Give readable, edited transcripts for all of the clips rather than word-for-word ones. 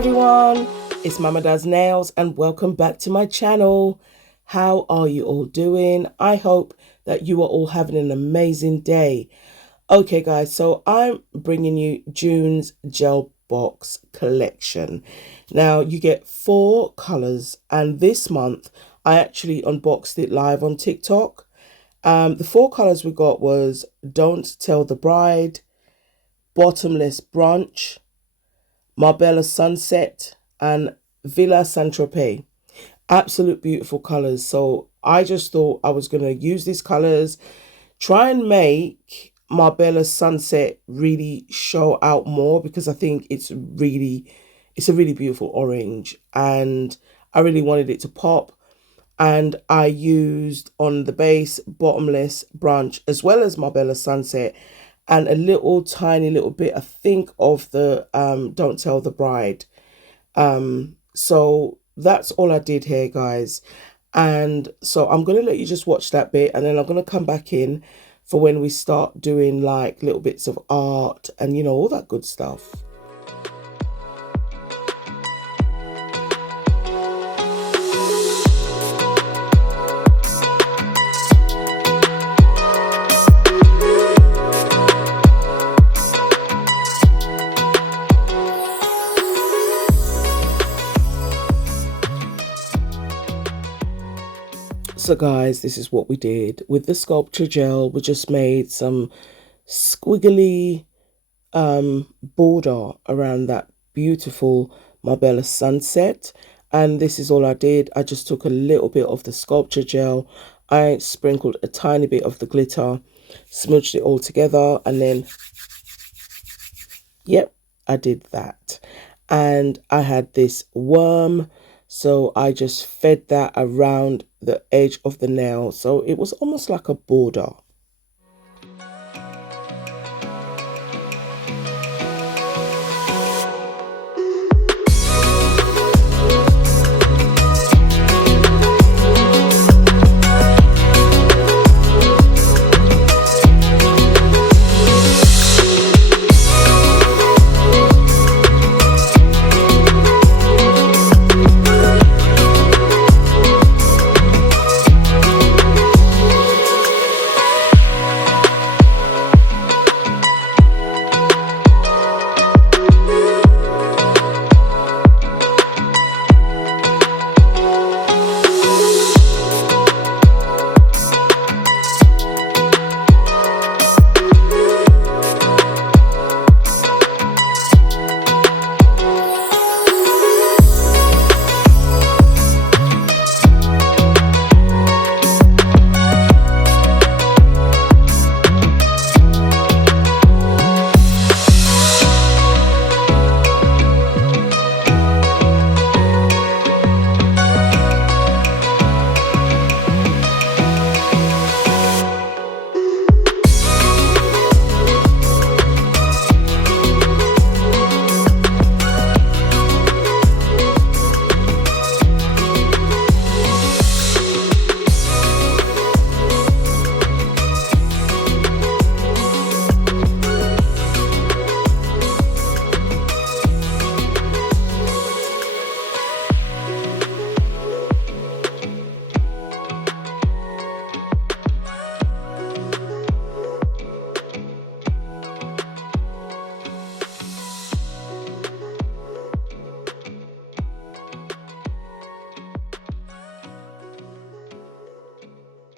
everyone, it's Mama Does Nails and welcome back to my channel. How are you all doing? I hope that you are all having an amazing day. Okay guys, so I'm bringing you June's gel box collection. Now you get 4 colors, and this month I actually unboxed it live on TikTok. The 4 colors we got was Don't Tell the Bride, Bottomless Brunch, Marbella Sunset, and Villa St Tropez. Absolute beautiful colors. So I just thought I was going to use these colors, try and make Marbella Sunset really show out more, because I think it's a really beautiful orange and I really wanted it to pop. And I used on the base Bottomless Brunch as well as Marbella Sunset, and a little tiny little bit, I think, of the Don't Tell the Bride. So that's all I did here, guys. And so I'm going to let you just watch that bit, and then I'm going to come back in for when we start doing like little bits of art and, you know, all that good stuff. So guys, this is what we did with the sculpture gel. We just made some squiggly border around that beautiful Marbella Sunset, and this is all I did. I just took a little bit of the sculpture gel, I sprinkled a tiny bit of the glitter, smudged it all together, and then yep, I did that. And I had this worm, so I just fed that around the edge of the nail, so it was almost like a border.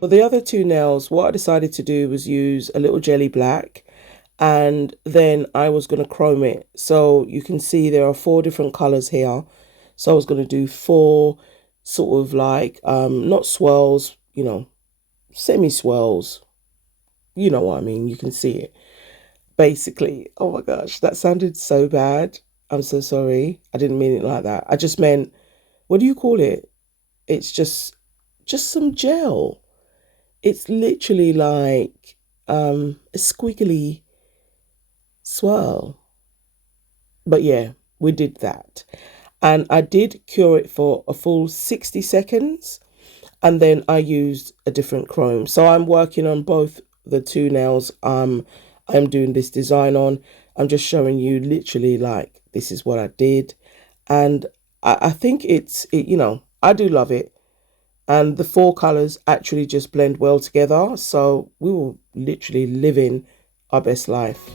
For the other 2 nails, what I decided to do was use a little jelly black, and then I was going to chrome it. So you can see there are 4 different colors here. So I was going to do 4 sort of like, not swirls, you know, semi-swirls. You know what I mean? You can see it. Basically, oh my gosh, that sounded so bad. I'm so sorry. I didn't mean it like that. I just meant, what do you call it? It's just some gel. It's literally like a squiggly swirl. But yeah, we did that. And I did cure it for a full 60 seconds. And then I used a different chrome. So I'm working on both the 2 nails I'm doing this design on. I'm just showing you literally like, this is what I did. And I think you know, I do love it. And the four colors actually just blend well together. So we were literally living our best life.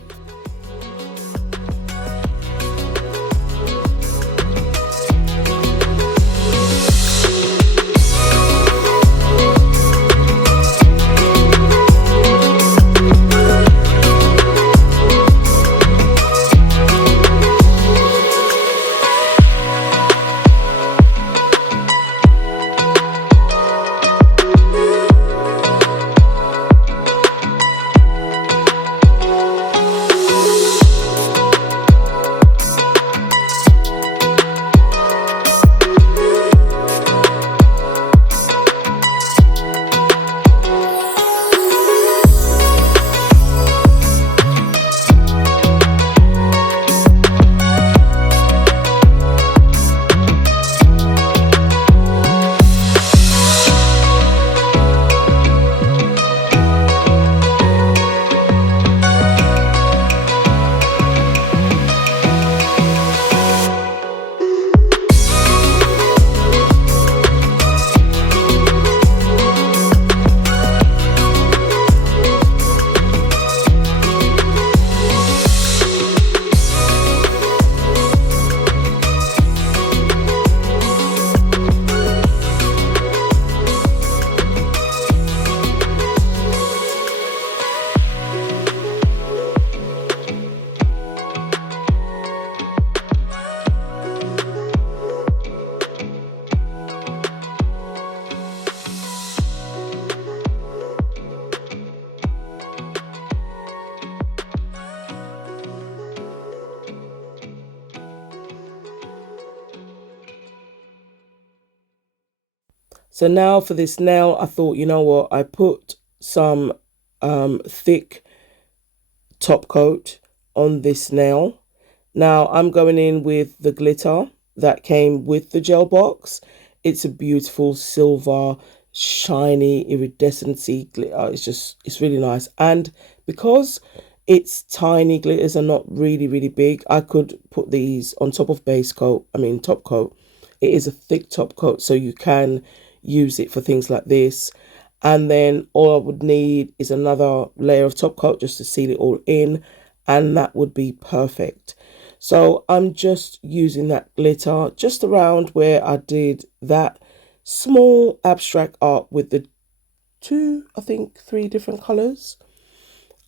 So now for this nail, I thought, you know what, I put some thick top coat on this nail. Now I'm going in with the glitter that came with the gel box. It's a beautiful silver, shiny, iridescency glitter. It's really nice. And because it's tiny glitters are not really, really big, I could put these on top of base coat, top coat. It is a thick top coat, so you can use it for things like this. And then all I would need is another layer of top coat just to seal it all in, and that would be perfect. So I'm just using that glitter just around where I did that small abstract art with the three different colors.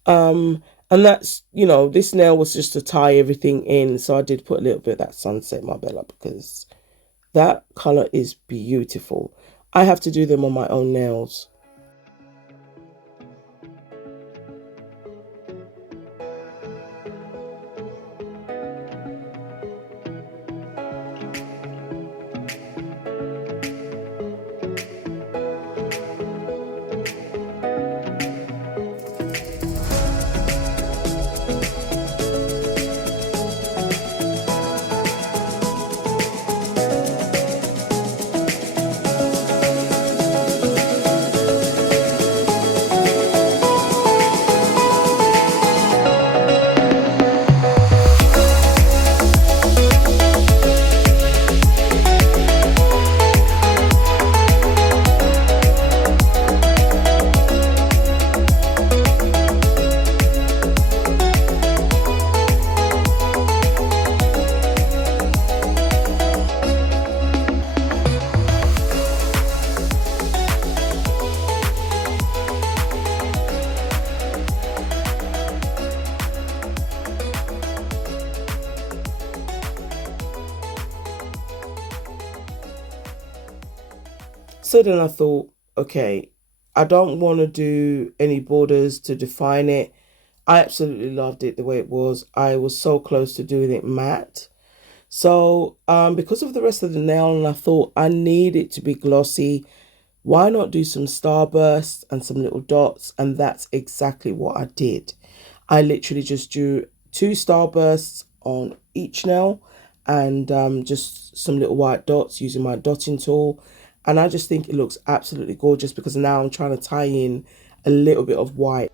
And that's, you know, this nail was just to tie everything in. So I did put a little bit of that Sunset Marbella because that color is beautiful. I have to do them on my own nails. So then I thought, okay, I don't want to do any borders to define it. I absolutely loved it the way it was. I was so close to doing it matte. So because of the rest of the nail, and I thought I need it to be glossy, why not do some starbursts and some little dots? And that's exactly what I did. I literally just drew two starbursts on each nail and just some little white dots using my dotting tool. And I just think it looks absolutely gorgeous because now I'm trying to tie in a little bit of white.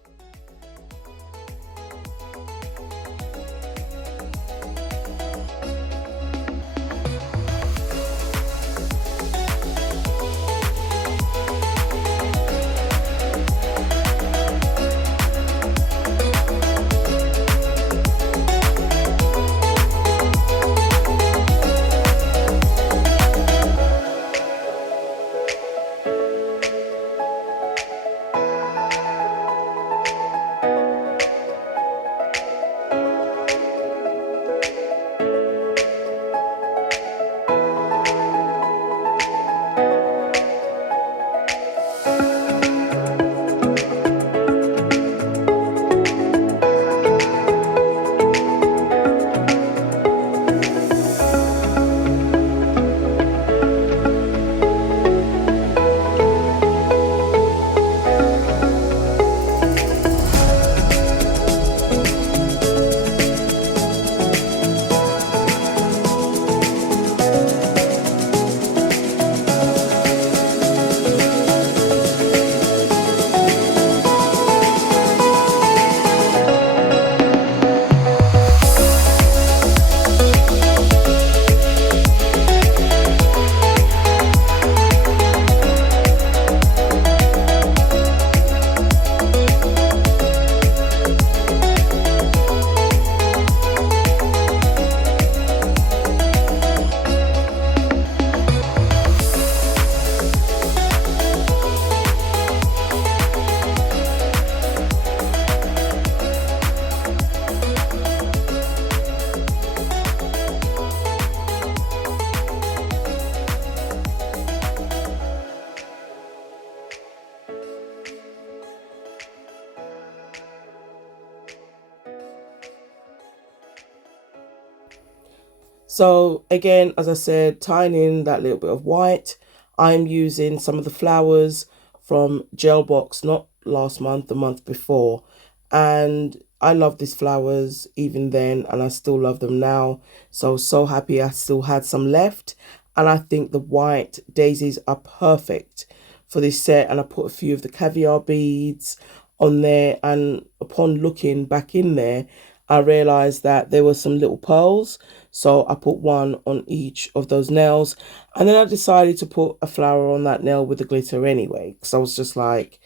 So again, as I said, tying in that little bit of white, I'm using some of the flowers from Gelbox, not last month, the month before. And I love these flowers even then, and I still love them now. So happy I still had some left. And I think the white daisies are perfect for this set. And I put a few of the caviar beads on there. And upon looking back in there, I realized that there were some little pearls. So I put one on each of those nails. And then I decided to put a flower on that nail with the glitter anyway. Because I was just like,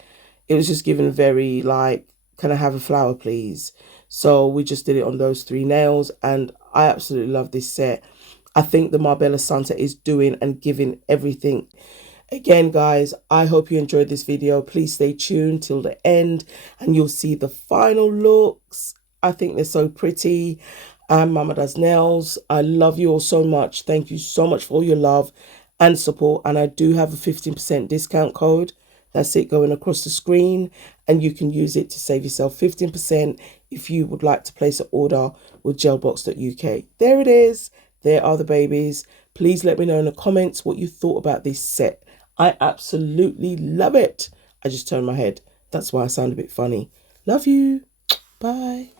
it was just given very like, can I have a flower please? So we just did it on those three nails. And I absolutely love this set. I think the Marbella Sunset is doing and giving everything. Again, guys, I hope you enjoyed this video. Please stay tuned till the end and you'll see the final looks. I think they're so pretty. And Mama Does Nails, I love you all so much. Thank you so much for all your love and support. And I do have a 15% discount code. That's it, going across the screen. And you can use it to save yourself 15% if you would like to place an order with gelbox.uk. There it is. There are the babies. Please let me know in the comments what you thought about this set. I absolutely love it. I just turned my head. That's why I sound a bit funny. Love you. Bye.